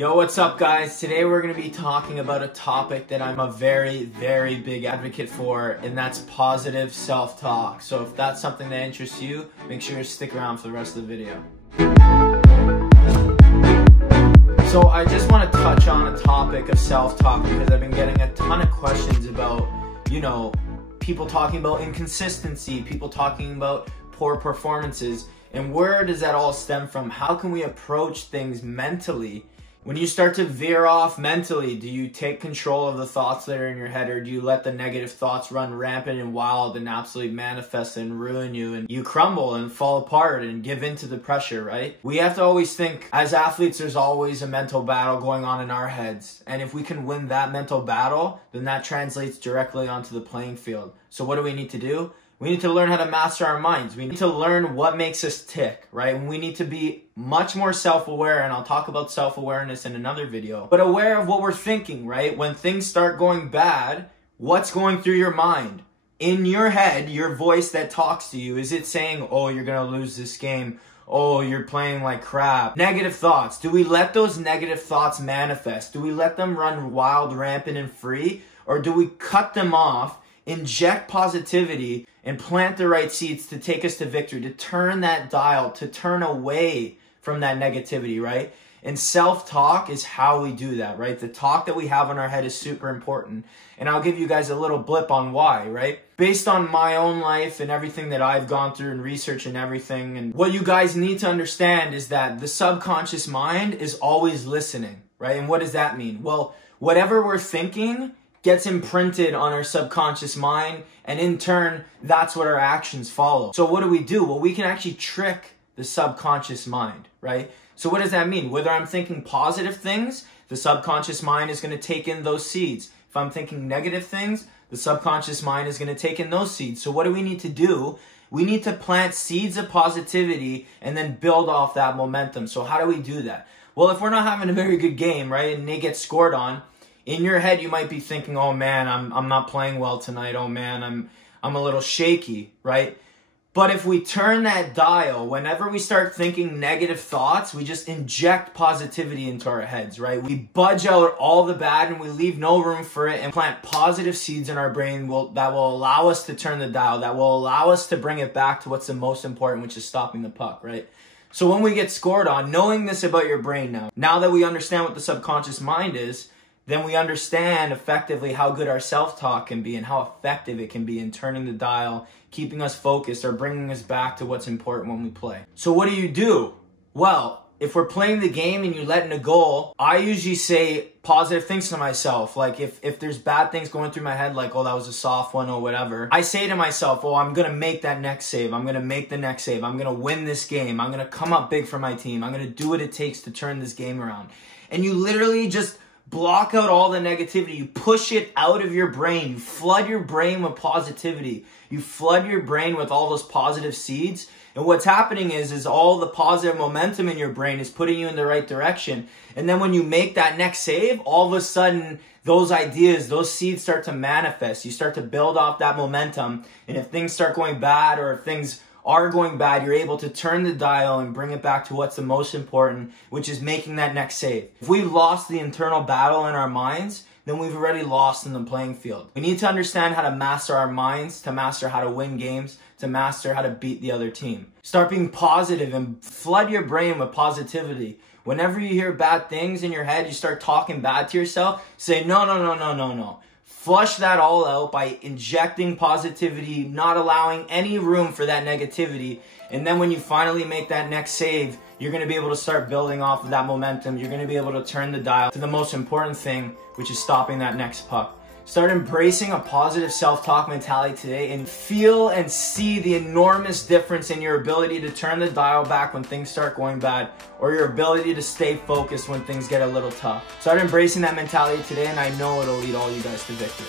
Yo, what's up guys? Today we're going to be talking about a topic that I'm a very big advocate for, and that's positive self-talk. So if that's something that interests you, make sure to stick around for the rest of the video. So I just want to touch on a topic of self-talk because I've been getting a ton of questions about, people talking about inconsistency, people talking about poor performances, and where does that all stem from? How can we approach things mentally? When you start to veer off mentally, do you take control of the thoughts that are in your head, or do you let the negative thoughts run rampant and wild and absolutely manifest and ruin you, and you crumble and fall apart and give in to the pressure, right? We have to always think, as athletes, there's always a mental battle going on in our heads. And if we can win that mental battle, then that translates directly onto the playing field. So what do we need to do? We need to learn how to master our minds. We need to learn what makes us tick, right? And we need to be much more self-aware, and I'll talk about self-awareness in another video. But aware of what we're thinking, right? When things start going bad, what's going through your mind? In your head, your voice that talks to you, is it saying, oh, you're gonna lose this game? Oh, you're playing like crap. Negative thoughts. Do we let those negative thoughts manifest? Do we let them run wild, rampant, and free? Or do we cut them off, inject positivity, and plant the right seeds to take us to victory, to turn that dial, to turn away from that negativity, right? And self-talk is how we do that, right? The talk that we have in our head is super important. And I'll give you guys a little blip on why, right? Based on my own life and everything that I've gone through and research and everything, and what you guys need to understand is that the subconscious mind is always listening, right? And what does that mean? Well, whatever we're thinking gets imprinted on our subconscious mind, and in turn, that's what our actions follow. So what do? Well, we can actually trick the subconscious mind, right? So what does that mean? Whether I'm thinking positive things, the subconscious mind is going to take in those seeds. If I'm thinking negative things, the subconscious mind is going to take in those seeds. So what do we need to do? We need to plant seeds of positivity and then build off that momentum. So how do we do that? Well, if we're not having a very good game, right, and they get scored on, in your head, you might be thinking, oh man, I'm not playing well tonight. Oh man, I'm a little shaky, right? But if we turn that dial, whenever we start thinking negative thoughts, we just inject positivity into our heads, right? We budge out all the bad and we leave no room for it and plant positive seeds in our brain that will allow us to turn the dial, that will allow us to bring it back to what's the most important, which is stopping the puck, right? So when we get scored on, knowing this about your brain now that we understand what the subconscious mind is, then we understand effectively how good our self-talk can be and how effective it can be in turning the dial, keeping us focused, or bringing us back to what's important when we play. So what do? Well, if we're playing the game and you let in a goal, I usually say positive things to myself. Like if there's bad things going through my head, like, oh, that was a soft one or whatever, I say to myself, oh, I'm going to make that next save. I'm going to make the next save. I'm going to win this game. I'm going to come up big for my team. I'm going to do what it takes to turn this game around. And you literally just block out all the negativity. You push it out of your brain. You flood your brain with positivity. You flood your brain with all those positive seeds. And what's happening is all the positive momentum in your brain is putting you in the right direction. And then when you make that next save, all of a sudden, those ideas, those seeds start to manifest. You start to build off that momentum. And if things start going bad, or if things are going bad, you're able to turn the dial and bring it back to what's the most important, which is making that next save. If we've lost the internal battle in our minds, then we've already lost in the playing field. We need to understand how to master our minds, to master how to win games, to master how to beat the other team. Start being positive and flood your brain with positivity. Whenever you hear bad things in your head, you start talking bad to yourself, say, no. Flush that all out by injecting positivity, not allowing any room for that negativity. And then when you finally make that next save, you're going to be able to start building off of that momentum. You're going to be able to turn the dial to the most important thing, which is stopping that next puck. Start embracing a positive self-talk mentality today and feel and see the enormous difference in your ability to turn the dial back when things start going bad, or your ability to stay focused when things get a little tough. Start embracing that mentality today, and I know it'll lead all you guys to victory.